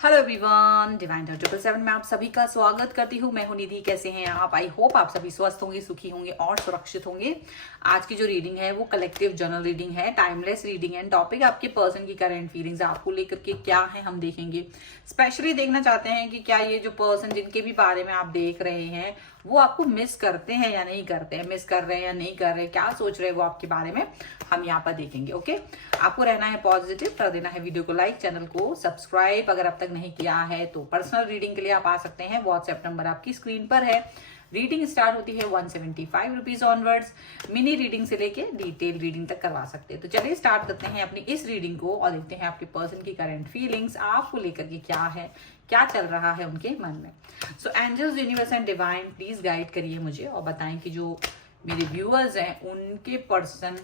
Hello everyone, divine 777 में आप सभी का स्वागत करती हूँ। मैं हूँ निधि। कैसे हैं आप? आई होप आप सभी स्वस्थ होंगे, सुखी होंगे और सुरक्षित होंगे। आज की जो रीडिंग है वो कलेक्टिव जर्नल रीडिंग है, टाइमलेस रीडिंग है। टॉपिक आपके पर्सन की करंट फीलिंग्स आपको लेकर के क्या है हम देखेंगे। स्पेशली देखना चाहते हैं कि क्या ये जो पर्सन जिनके भी बारे में आप देख रहे हैं वो आपको मिस करते हैं या नहीं करते हैं, मिस कर रहे हैं या नहीं कर रहे हैं, क्या सोच रहे हैं वो आपके बारे में, हम यहाँ पर देखेंगे। ओके, आपको रहना है पॉजिटिव, कर देना है वीडियो को लाइक, चैनल को सब्सक्राइब अगर अब तक नहीं किया है तो। पर्सनल रीडिंग के लिए आप आ सकते हैं, व्हाट्सएप नंबर आपकी स्क्रीन पर है। रीडिंग स्टार्ट होती है 175 रुपीज ऑनवर्ड्स। मिनी रीडिंग से लेके डिटेल रीडिंग तक करवा सकते हैं। तो चलिए स्टार्ट करते हैं अपनी इस रीडिंग को और देखते हैं आपके पर्सन की करंट फीलिंग्स आपको लेकर के क्या है, क्या चल रहा है उनके मन में। So angels, universe and divine please guide करिए मुझे और बताएं कि जो मेरे व्यूअर्स हैं उनके पर्सन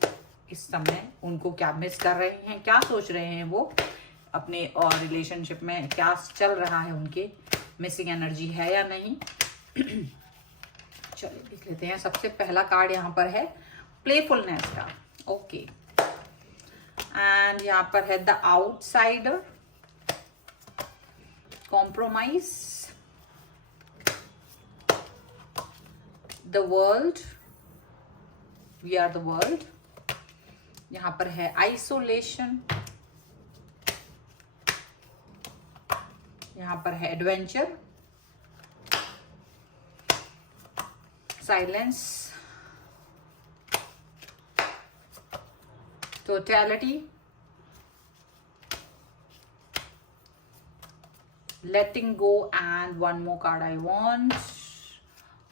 इस समय उनको क्या मिस कर रहे हैं, क्या सोच रहे हैं वो अपने और रिलेशनशिप में, क्या चल रहा है, उनके मिसिंग एनर्जी है या नहीं। चलिए देख लेते हैं। सबसे पहला कार्ड यहाँ पर है प्लेफुलनेस का। ओके, एंड यहाँ पर है the outsider, compromise, the world, we are the world. यहाँ पर है आइसोलेशन, यहाँ पर है adventure, silence, totality, letting go, and one more card I want.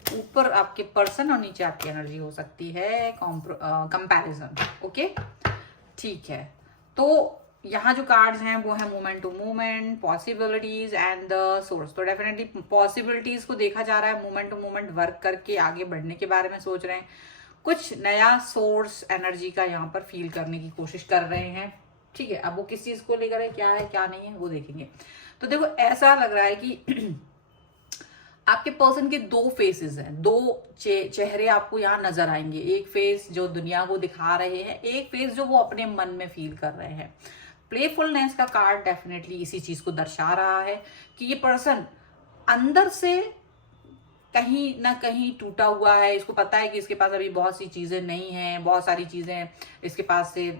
ऊपर आपके पर्सन और नीचे आपकी एनर्जी हो सकती है कंपैरिजन। ओके, ठीक है। तो यहाँ जो कार्ड्स हैं वो है movement to movement, possibilities and the source. तो डेफिनेटली पॉसिबिलिटीज को देखा जा रहा है, मूवमेंट टू मूवमेंट वर्क करके आगे बढ़ने के बारे में सोच रहे हैं, कुछ नया सोर्स एनर्जी का यहाँ पर फील करने की कोशिश कर रहे हैं। ठीक है, अब वो किस चीज को लेकर है, क्या है क्या नहीं है वो देखेंगे। तो देखो ऐसा लग रहा है कि आपके पर्सन के दो फेसेस हैं, दो चेहरे आपको यहाँ नजर आएंगे। एक फेस जो दुनिया को दिखा रहे हैं, एक फेस जो वो अपने मन में फील कर रहे हैं। प्लेफुलनेस का कार्ड डेफिनेटली इसी चीज को दर्शा रहा है कि ये पर्सन अंदर से कहीं ना कहीं टूटा हुआ है। इसको पता है कि इसके पास अभी बहुत सी चीजें नहीं हैं, बहुत सारी चीजें इसके पास से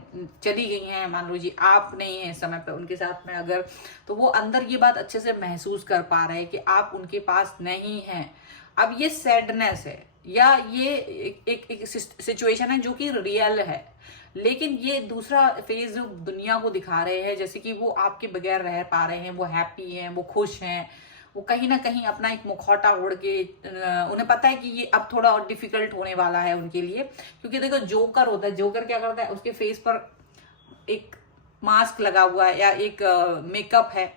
चली गई हैं। मान लो जी आप नहीं है इस समय पे उनके साथ में अगर, तो वो अंदर ये बात अच्छे से महसूस कर पा रहे हैं कि आप उनके पास नहीं हैं। अब ये सैडनेस है या ये एक सिचुएशन है जो कि रियल है, लेकिन ये दूसरा फेज जो दुनिया को दिखा रहे हैं जैसे कि वो आपके बगैर रह पा रहे हैं, वो हैप्पी हैं, वो खुश हैं, वो कहीं ना कहीं अपना एक मुखौटा ओढ़ के उन्हें पता है कि ये अब थोड़ा और डिफिकल्ट होने वाला है उनके लिए। क्योंकि देखो जोकर होता है, जोकर क्या करता है, उसके फेस पर एक मास्क लगा हुआ है या एक मेकअप है,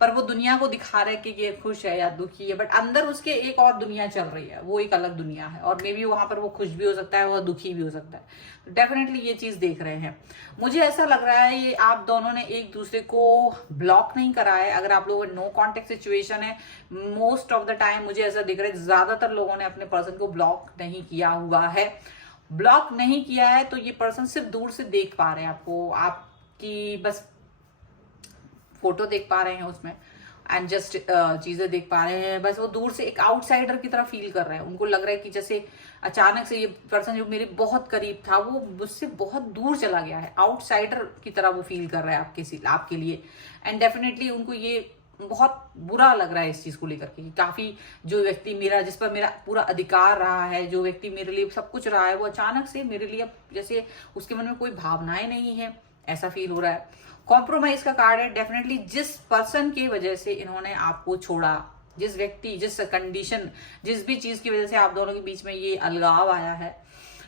पर वो दुनिया को दिखा रहा है कि ये खुश है या दुखी है, बट अंदर उसके एक और दुनिया चल रही है, वो एक अलग दुनिया है। और मे बी वहां पर वो खुश भी हो सकता है, वो दुखी भी हो सकता है। तो डेफिनेटली ये चीज देख रहे हैं। मुझे ऐसा लग रहा है ये आप दोनों ने एक दूसरे को ब्लॉक नहीं करा है। अगर आप लोगों नो कॉन्टेक्ट सिचुएशन है, मोस्ट ऑफ द टाइम मुझे ऐसा दिख रहा है ज्यादातर लोगों ने अपने पर्सन को ब्लॉक नहीं किया हुआ है। ब्लॉक नहीं किया है तो ये पर्सन सिर्फ दूर से देख पा रहे हैं आपको, आपकी बस फोटो देख पा रहे हैं उसमें, एंड जस्ट चीजें देख पा रहे हैं। बस वो दूर से एक आउटसाइडर की तरह फील कर रहे हैं। उनको लग रहा है कि जैसे अचानक से ये पर्सन जो मेरे बहुत करीब था वो मुझसे बहुत दूर चला गया है। आउटसाइडर की तरह वो फील कर रहा है आपके लिए। एंड डेफिनेटली उनको ये बहुत बुरा लग रहा है इस चीज को लेकर के कि काफी जो व्यक्ति मेरा, जिस पर मेरा पूरा अधिकार रहा है, जो व्यक्ति मेरे लिए सब कुछ रहा है, वो अचानक से मेरे लिए जैसे उसके मन में कोई भावनाएं नहीं है, ऐसा फील हो रहा है। कॉम्प्रोमाइज का कार्ड है। डेफिनेटली जिस पर्सन की वजह से इन्होंने आपको छोड़ा, जिस व्यक्ति, जिस कंडीशन, जिस भी चीज की वजह से आप दोनों के बीच में ये अलगाव आया है,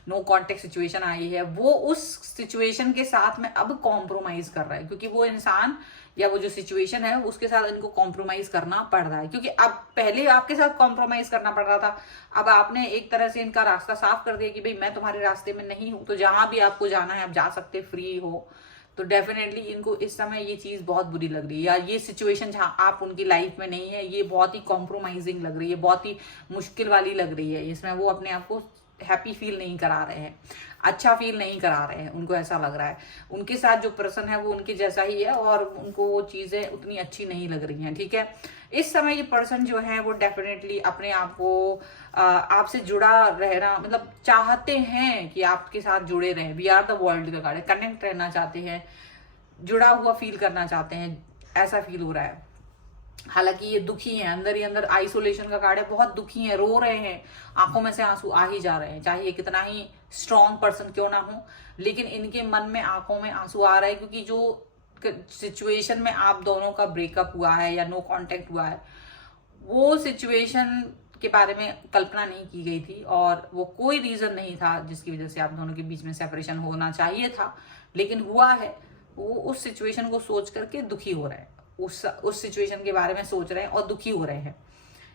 नो कॉन्टेक्ट सिचुएशन आई है, वो उस सिचुएशन के साथ में अब कॉम्प्रोमाइज कर रहा है। क्योंकि वो इंसान या वो जो सिचुएशन है उसके साथ इनको कॉम्प्रोमाइज करना पड़ रहा है। क्योंकि अब पहले आपके साथ कॉम्प्रोमाइज करना पड़ रहा था, अब आपने एक तरह से इनका रास्ता साफ कर दिया कि भाई मैं तुम्हारे रास्ते में नहीं हूं, तो जहां भी आपको जाना है आप जा सकते, फ्री हो। तो डेफिनेटली इनको इस समय ये चीज बहुत बुरी लग रही है, या ये सिचुएशन जहां आप उनकी लाइफ में नहीं है ये बहुत ही कॉम्प्रोमाइजिंग लग रही है, बहुत ही मुश्किल वाली लग रही है। इसमें वो अपने आप को हैप्पी फील नहीं करा रहे हैं, अच्छा फील नहीं करा रहे हैं, उनको ऐसा लग रहा है उनके साथ जो पर्सन है वो उनके जैसा ही है और उनको वो चीजें उतनी अच्छी नहीं लग रही हैं, ठीक है। इस समय ये पर्सन जो है वो डेफिनेटली अपने आप को आपसे जुड़ा रहना, मतलब चाहते हैं कि आपके साथ जुड़े रहें। वी आर द वर्ल्ड का कार्ड है, कनेक्ट रहना चाहते हैं, जुड़ा हुआ फील करना चाहते हैं, ऐसा फील हो रहा है। हालांकि ये दुखी हैं, अंदर ही अंदर आइसोलेशन का कार्ड है, बहुत दुखी हैं, रो रहे हैं, आंखों में से आंसू आ ही जा रहे हैं, चाहे ये कितना ही स्ट्रॉन्ग पर्सन क्यों ना हो, लेकिन इनके मन में आंखों में आंसू आ रहे हैं क्योंकि जो सिचुएशन में आप दोनों का ब्रेकअप हुआ है या नो कांटेक्ट हुआ है, वो सिचुएशन के बारे में कल्पना नहीं की गई थी और वो कोई रीजन नहीं था जिसकी वजह से आप दोनों के बीच में सेपरेशन होना चाहिए था, लेकिन हुआ है। वो उस सिचुएशन को सोच करके दुखी हो रहे हैं, उस सिचुएशन के बारे में सोच रहे हैं और दुखी हो रहे हैं,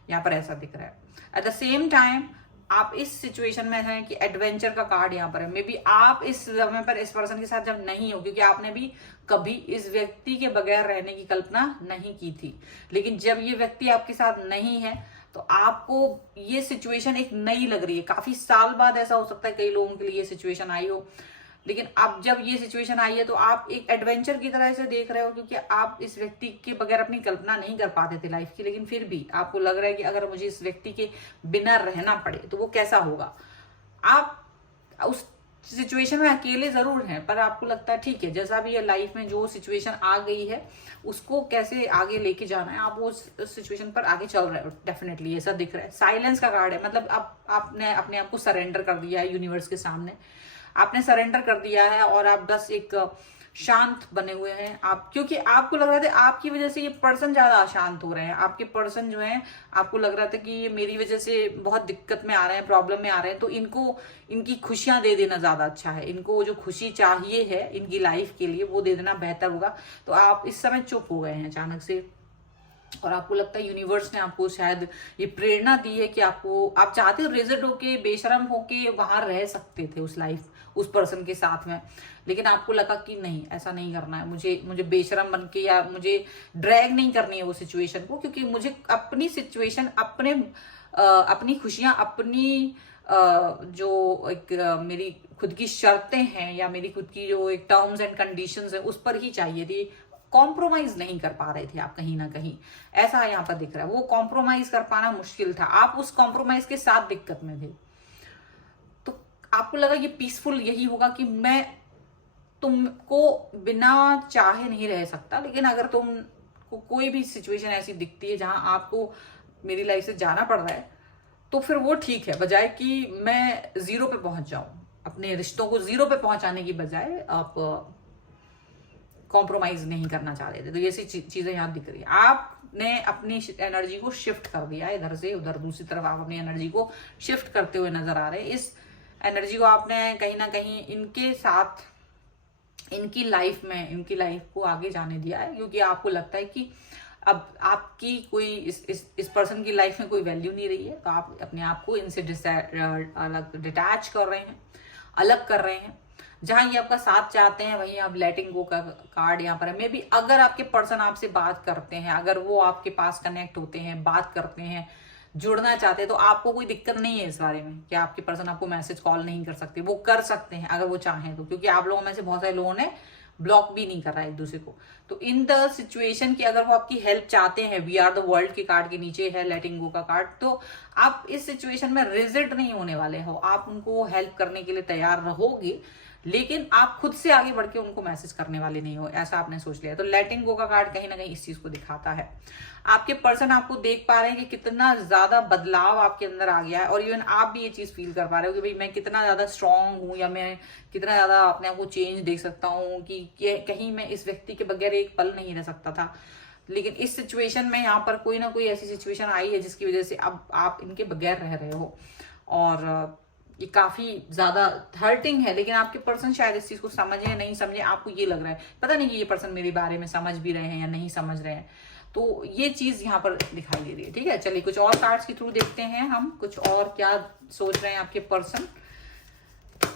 यहाँ पर ऐसा दिख रहा है। एट द सेम टाइम आप इस सिचुएशन में हैं कि एडवेंचर का कार्ड यहाँ पर है। मे बी आप इस समय पर इस पर्सन के साथ जब नहीं हो, क्योंकि आपने भी कभी इस व्यक्ति के बगैर रहने की कल्पना नहीं की थी, लेकिन जब ये व्यक्ति आपके साथ नहीं है तो आपको ये सिचुएशन एक नई लग रही है। काफी साल बाद ऐसा हो सकता है कई लोगों के लिए ये सिचुएशन आई हो, लेकिन अब जब ये सिचुएशन आई है तो आप एक एडवेंचर की तरह से देख रहे हो, क्योंकि आप इस व्यक्ति के बगैर अपनी कल्पना नहीं कर पाते थे लाइफ की, लेकिन फिर भी आपको लग रहा है कि अगर मुझे इस व्यक्ति के बिना रहना पड़े तो वो कैसा होगा। आप उस सिचुएशन में अकेले जरूर हैं, पर आपको लगता है ठीक है, जैसा भी ये लाइफ में जो सिचुएशन आ गई है उसको कैसे आगे लेके जाना है, आप वो सिचुएशन पर आगे चल रहे हो। डेफिनेटली ऐसा दिख रहा है। साइलेंस का कार्ड है, मतलब आपने अपने आप को सरेंडर कर दिया है यूनिवर्स के सामने, आपने सरेंडर कर दिया है और आप बस एक शांत बने हुए हैं आप, क्योंकि आपको लग रहा था आपकी वजह से ये पर्सन ज्यादा अशांत हो रहे हैं। आपके पर्सन जो है आपको लग रहा था कि ये मेरी वजह से बहुत दिक्कत में आ रहे हैं, प्रॉब्लम में आ रहे हैं, तो इनको इनकी खुशियां दे देना ज्यादा अच्छा है। इनको जो खुशी चाहिए है इनकी लाइफ के लिए वो दे देना बेहतर होगा। तो आप इस समय चुप हो गए हैं अचानक से, और आपको लगता है यूनिवर्स ने आपको शायद ये प्रेरणा दी है कि आप चाहते हो रिजिड होके, बेशरम होके वहां रह सकते थे उस लाइफ उस पर्सन के साथ में, लेकिन आपको लगा कि नहीं, ऐसा नहीं करना है, मुझे बेशरम बन के या मुझे ड्रैग नहीं करनी है वो सिचुएशन को, क्योंकि मुझे अपनी सिचुएशन, अपनी खुशियां, अपनी जो एक मेरी खुद की शर्तें हैं या मेरी खुद की जो एक टर्म्स एंड कंडीशंस है उस पर ही चाहिए थी। कॉम्प्रोमाइज नहीं कर पा रहे थे आप कहीं ना कहीं, ऐसा यहाँ पर दिख रहा है। वो कॉम्प्रोमाइज कर पाना मुश्किल था, आप उस कॉम्प्रोमाइज के साथ दिक्कत में थे। तो आपको लगा ये पीसफुल यही होगा कि मैं तुमको बिना चाहे नहीं रह सकता, लेकिन अगर तुमको कोई भी सिचुएशन ऐसी दिखती है जहां आपको मेरी लाइफ से जाना पड़ रहा है तो फिर वो ठीक है, बजाय कि मैं जीरो पे पहुंच जाऊं, अपने रिश्तों को जीरो पे पहुंचाने की बजाय आप कॉम्प्रोमाइज नहीं करना चाह रहे थे। तो ये सी चीजें यहाँ दिख रही है। आपने अपनी एनर्जी को शिफ्ट कर दिया, इधर से उधर दूसरी तरफ आप अपनी एनर्जी को शिफ्ट करते हुए नजर आ रहे हैं। इस एनर्जी को आपने कहीं ना कहीं इनके साथ, इनकी लाइफ को आगे जाने दिया है, क्योंकि आपको लगता है कि अब आपकी कोई इस पर्सन की लाइफ में कोई वैल्यू नहीं रही है, तो आप अपने आप को इनसे डिटैच कर रहे हैं, अलग कर रहे हैं। जहां ये आपका साथ चाहते हैं वहीं आप लेटिंग गो का कार्ड यहाँ पर है। मे बी अगर आपके पर्सन आपसे बात करते हैं, अगर वो आपके पास कनेक्ट होते हैं, बात करते हैं, जुड़ना चाहते हैं, तो आपको कोई दिक्कत नहीं है इस बारे में कि आपके पर्सन आपको मैसेज कॉल नहीं कर सकते। वो कर सकते हैं अगर वो चाहें तो, क्योंकि आप लोगों में से बहुत सारे लोगों ने ब्लॉक भी नहीं कर रहा है एक दूसरे को। तो इन द सिचुएशन की अगर वो आपकी हेल्प चाहते हैं, वी आर द वर्ल्ड के कार्ड के नीचे है लेटिंग गो का कार्ड, तो आप इस सिचुएशन में रिजिड नहीं होने वाले हो, आप उनको हेल्प करने के लिए तैयार रहोगे, लेकिन आप खुद से आगे बढ़ के उनको मैसेज करने वाले नहीं हो, ऐसा आपने सोच लिया। तो लेटिंग गो का कार्ड कहीं ना कहीं इस चीज को दिखाता है। आपके पर्सन आपको देख पा रहे हैं कि कितना ज्यादा बदलाव आपके अंदर आ गया है, और इवन आप भी ये चीज फील कर पा रहे हो कि भाई मैं कितना ज्यादा स्ट्रांग हूं, या मैं कितना ज्यादा अपने आप को चेंज देख सकता हूँ कि कहीं मैं इस व्यक्ति के बगैर एक पल नहीं रह सकता था। लेकिन इस सिचुएशन में यहाँ पर कोई ना कोई ऐसी सिचुएशन आई है जिसकी वजह से अब आप इनके बगैर रह रहे हो, और ये काफी ज्यादा हर्टिंग है। लेकिन आपके पर्सन शायद इस चीज को समझे या नहीं समझे, आपको ये लग रहा है, पता नहीं कि ये पर्सन मेरे बारे में समझ भी रहे हैं या नहीं समझ रहे हैं। तो ये चीज यहाँ पर दिखाई दे रही है। ठीक है, चलिए कुछ और कार्ड्स के थ्रू देखते हैं हम कुछ और क्या सोच रहे हैं आपके person.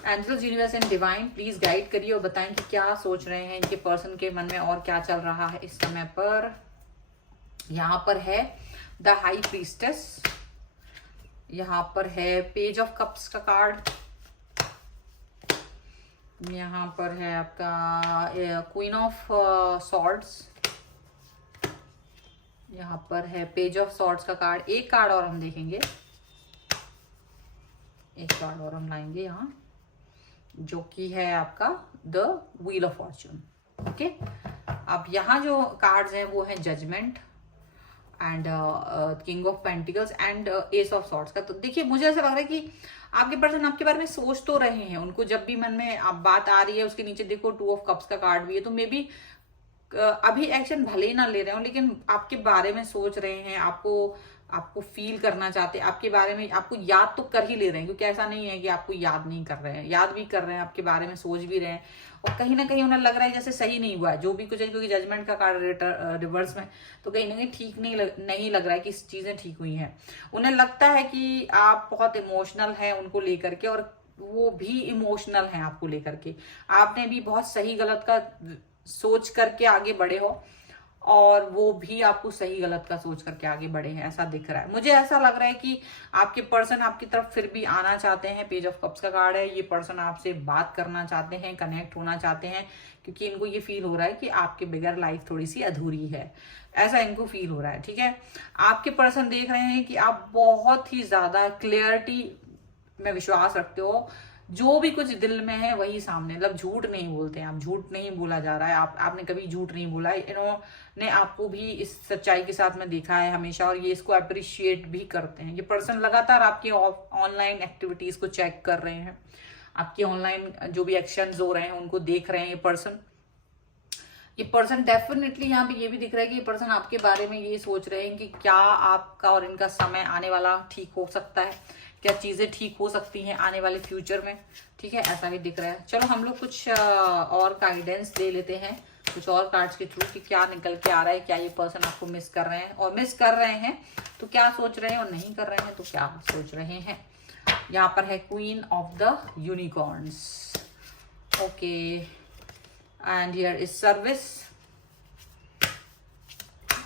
Angels, universe and divine please guide करिए और बताएं कि क्या सोच रहे हैं इनके पर्सन के मन में और क्या चल रहा है इस समय पर। यहाँ पर है द हाई प्रीस्टेस, यहाँ पर है पेज ऑफ कप्स का कार्ड, यहाँ पर है आपका क्वीन ऑफ सॉर्ड्स, यहाँ पर है पेज ऑफ सॉर्ड्स का कार्ड। एक कार्ड और हम देखेंगे, एक कार्ड और हम लाएंगे यहाँ, जो कि है आपका the wheel of fortune. Okay, अब यहाँ जो कार्ड्स हैं वो है judgement and king of pentacles and ace of swords का। तो देखिए मुझे ऐसा लग रहा है कि आपके पर्सन आपके बारे में सोच तो रहे हैं, उनको जब भी मन में आप बात आ रही है, उसके नीचे देखो 2 ऑफ कप्स का कार्ड भी है, तो मे बी अभी एक्शन भले ही ना ले रहे हो लेकिन आपके बारे में सोच रहे हैं, आपको फील करना चाहते हैं, आपके बारे में आपको याद तो कर ही ले रहे हैं, क्योंकि ऐसा नहीं है कि आपको याद नहीं कर रहे हैं, याद भी कर रहे हैं, आपके बारे में सोच भी रहे हैं, और कहीं ना कहीं उन्हें लग रहा है जैसे सही नहीं हुआ है जो भी कुछ है, क्योंकि जजमेंट का कार्ड रिवर्स में, तो कहीं ना कहीं ठीक नहीं लग रहा है कि चीजें ठीक हुई हैं। उन्हें लगता है कि आप बहुत इमोशनल हैं उनको लेकर के, और वो भी इमोशनल हैं आपको लेकर के। आपने भी बहुत सही गलत का सोच करके आगे बढ़े हो, और वो भी आपको सही गलत का सोच करके आगे बढ़े हैं, ऐसा दिख रहा है। मुझे ऐसा लग रहा है कि आपके पर्सन आपकी तरफ फिर भी आना चाहते हैं। पेज ऑफ कप्स का कार्ड है, ये पर्सन आपसे बात करना चाहते हैं, कनेक्ट होना चाहते हैं, क्योंकि इनको ये फील हो रहा है कि आपके बगैर लाइफ थोड़ी सी अधूरी है, ऐसा इनको फील हो रहा है। ठीक है, आपके पर्सन देख रहे हैं कि आप बहुत ही ज्यादा क्लियरिटी में विश्वास रखते हो, जो भी कुछ दिल में है वही सामने, मतलब झूठ नहीं बोलते हैं आप, झूठ नहीं बोला जा रहा है, आपने कभी झूठ नहीं बोला है। इन्होंने आपको भी इस सच्चाई के साथ में देखा है हमेशा, और ये इसको अप्रिशिएट भी करते हैं। ये पर्सन लगातार आपकी ऑनलाइन एक्टिविटीज को चेक कर रहे हैं, आपकी ऑनलाइन जो भी एक्शंस हो रहे हैं उनको देख रहे हैं। ये पर्सन डेफिनेटली यहाँ पे ये भी दिख रहा है कि ये पर्सन आपके बारे में ये सोच रहे हैं कि क्या आपका और इनका समय आने वाला ठीक हो सकता है, क्या चीजें ठीक हो सकती हैं आने वाले फ्यूचर में। ठीक है, ऐसा भी दिख रहा है। चलो हम लोग कुछ और गाइडेंस ले लेते हैं कुछ और कार्ड्स के थ्रू कि क्या निकल के आ रहा है, क्या ये पर्सन आपको मिस कर रहे हैं, और मिस कर रहे हैं तो क्या सोच रहे हैं, और नहीं कर रहे हैं तो क्या सोच रहे हैं। यहाँ पर है queen of the unicorns. Okay, and here is service,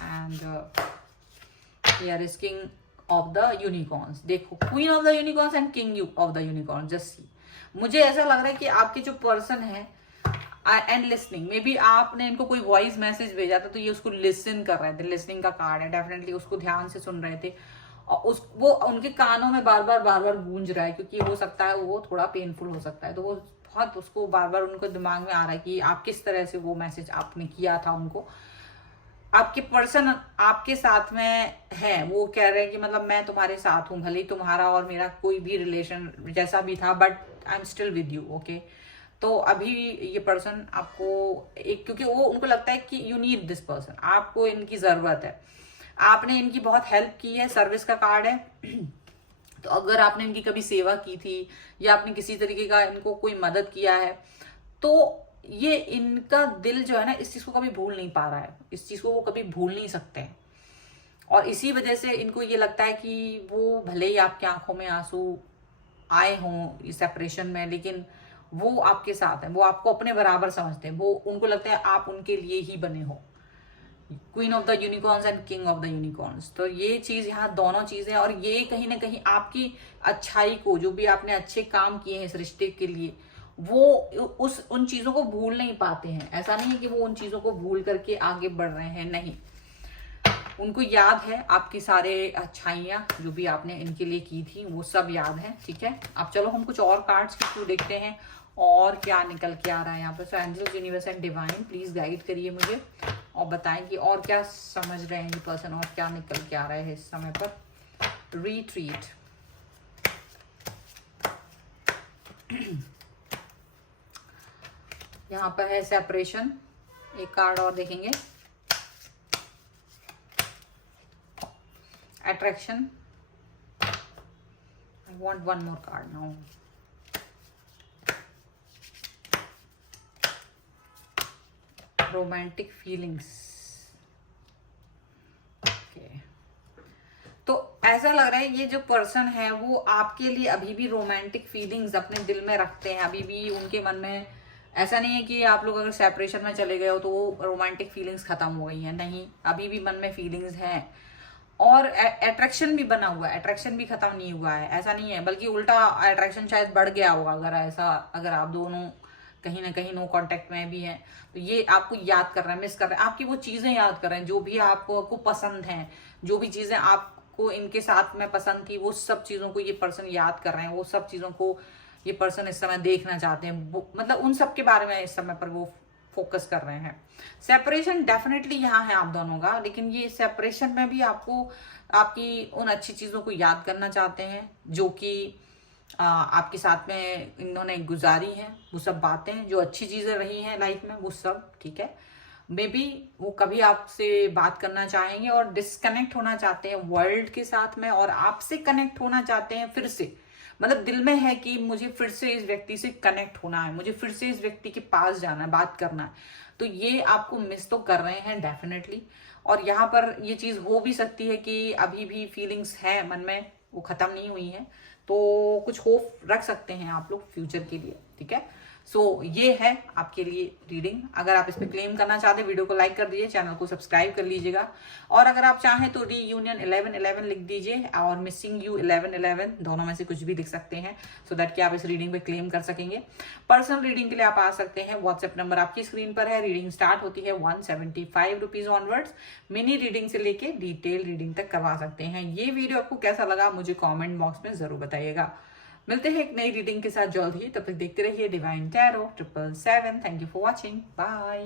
and here is king of the unicorns। देखो queen of the unicorns and king of the unicorns, just see। मुझे ऐसा लग रहा है कि आपके जो पर्सन है एंड लिसनिंग, मे बी आपने इनको कोई वॉइस मैसेज भेजा था तो ये उसको लिसन कर रहे थे, लिसनिंग का कार्ड है, डेफिनेटली उसको ध्यान से सुन रहे थे, और वो उनके कानों में बार बार गूंज रहा है, क्योंकि हो सकता है वो थोड़ा पेनफुल हो सकता है, तो वो बहुत उसको बार बार उनको दिमाग में आ रहा है कि आप किस तरह से वो मैसेज आपने किया था उनको। आपके पर्सन आपके साथ में है, वो कह रहे हैं कि मतलब मैं तुम्हारे साथ हूँ, भले ही तुम्हारा और मेरा कोई भी रिलेशन जैसा भी था, but I am still with you. Okay, तो अभी ये पर्सन आपको एक, क्योंकि वो उनको लगता है कि यू नीड दिस पर्सन, आपको इनकी जरूरत है, आपने इनकी बहुत हेल्प की है, सर्विस का कार्ड है। तो अगर आपने इनकी कभी सेवा की थी या आपने किसी तरीके का इनको कोई मदद किया है, तो ये इनका दिल जो है ना इस चीज को कभी भूल नहीं पा रहा है, इस चीज को वो कभी भूल नहीं सकते हैं, और इसी वजह से इनको ये लगता है कि वो भले ही आपकी आंखों में आंसू आए हों इस सेपरेशन में, लेकिन वो आपके साथ है, वो आपको अपने बराबर समझते हैं, वो उनको लगता है आप उनके लिए ही बने हो। Queen of the unicorns and king of the unicorns, तो ये चीज यहाँ दोनों चीजें, और ये कहीं ना कहीं आपकी अच्छाई को, जो भी आपने अच्छे काम किए हैं इस रिश्ते के लिए, वो उन चीजों को भूल नहीं पाते हैं। ऐसा नहीं है कि वो उन चीजों को भूल करके आगे बढ़ रहे हैं, नहीं, उनको याद है आपकी सारे अच्छाइयाँ जो भी आपने इनके लिए की थी, वो सब याद है। ठीक है, अब चलो हम कुछ और कार्ड्स के थ्रू देखते हैं और क्या निकल के आ रहा है यहाँ पर। So angels, universe and divine, please guide करिए मुझे और बताएं कि और क्या समझ रहे हैं ये पर्सन, और क्या निकल के आ रहा है इस समय पर। रिट्रीट, यहाँ पर है सेपरेशन, एक कार्ड और देखेंगे, attraction, I want one more card now, romantic feelings. तो ऐसा लग रहा है ये जो पर्सन है वो आपके लिए अभी भी रोमांटिक फीलिंग्स अपने दिल में रखते हैं, अभी भी उनके मन में, ऐसा नहीं है कि आप लोग अगर सेपरेशन में चले गए हो तो वो रोमांटिक फीलिंग्स खत्म हो गई हैं, नहीं, अभी भी मन में फीलिंग्स हैं, और अट्रैक्शन भी बना हुआ है, अट्रैक्शन भी खत्म नहीं हुआ है, ऐसा नहीं है, बल्कि उल्टा अट्रैक्शन शायद बढ़ गया होगा अगर आप दोनों कहीं ना कहीं नो कांटेक्ट में भी हैं। तो ये आपको याद कर रहे हैं, मिस कर रहे हैं, आपकी वो चीजें याद कर रहे हैं जो भी आपको पसंद हैं, जो भी चीजें आपको इनके साथ में पसंद थी, वो सब चीजों को ये पर्सन याद कर रहे हैं, वो सब चीजों को ये पर्सन इस समय देखना चाहते हैं, मतलब उन सब के बारे में इस समय पर वो फोकस कर रहे हैं। सेपरेशन डेफिनेटली यहाँ है आप दोनों का, लेकिन ये सेपरेशन में भी आपको आपकी उन अच्छी चीजों को याद करना चाहते हैं जो कि आपके साथ में इन्होंने गुजारी हैं, वो सब बातें जो अच्छी चीजें रही हैं लाइफ में, वो सब ठीक है। मे बी वो कभी आपसे बात करना चाहेंगे और डिस्कनेक्ट होना चाहते हैं वर्ल्ड के साथ में, और आपसे कनेक्ट होना चाहते हैं फिर से, मतलब दिल में है कि मुझे फिर से इस व्यक्ति से कनेक्ट होना है, मुझे फिर से इस व्यक्ति के पास जाना है, बात करना है। तो ये आपको मिस तो कर रहे हैं डेफिनेटली, और यहाँ पर ये चीज हो भी सकती है कि अभी भी फीलिंग्स है मन में, वो खत्म नहीं हुई है, तो कुछ होप रख सकते हैं आप लोग फ्यूचर के लिए, ठीक है। सो ये है आपके लिए रीडिंग। अगर आप इस पे क्लेम करना चाहते हैं, वीडियो को लाइक कर दीजिए, चैनल को सब्सक्राइब कर लीजिएगा, और अगर आप चाहें तो रीयूनियन 1111 लिख दीजिए और मिसिंग यू 1111, दोनों में से कुछ भी लिख सकते हैं, सो दैट कि आप इस रीडिंग पे क्लेम कर सकेंगे। पर्सनल रीडिंग के लिए आप आ सकते हैं, व्हाट्सएप नंबर आपकी स्क्रीन पर है। रीडिंग स्टार्ट होती है 175 रुपीज ऑनवर्ड्स। मिनी रीडिंग से लेके डिटेल रीडिंग तक करवा सकते हैं। ये वीडियो आपको कैसा लगा मुझे कॉमेंट बॉक्स में जरूर बताइएगा। मिलते हैं एक नई रीडिंग के साथ जल्द ही, तब तक देखते रहिए divine tarot 777। Thank you for watching, bye.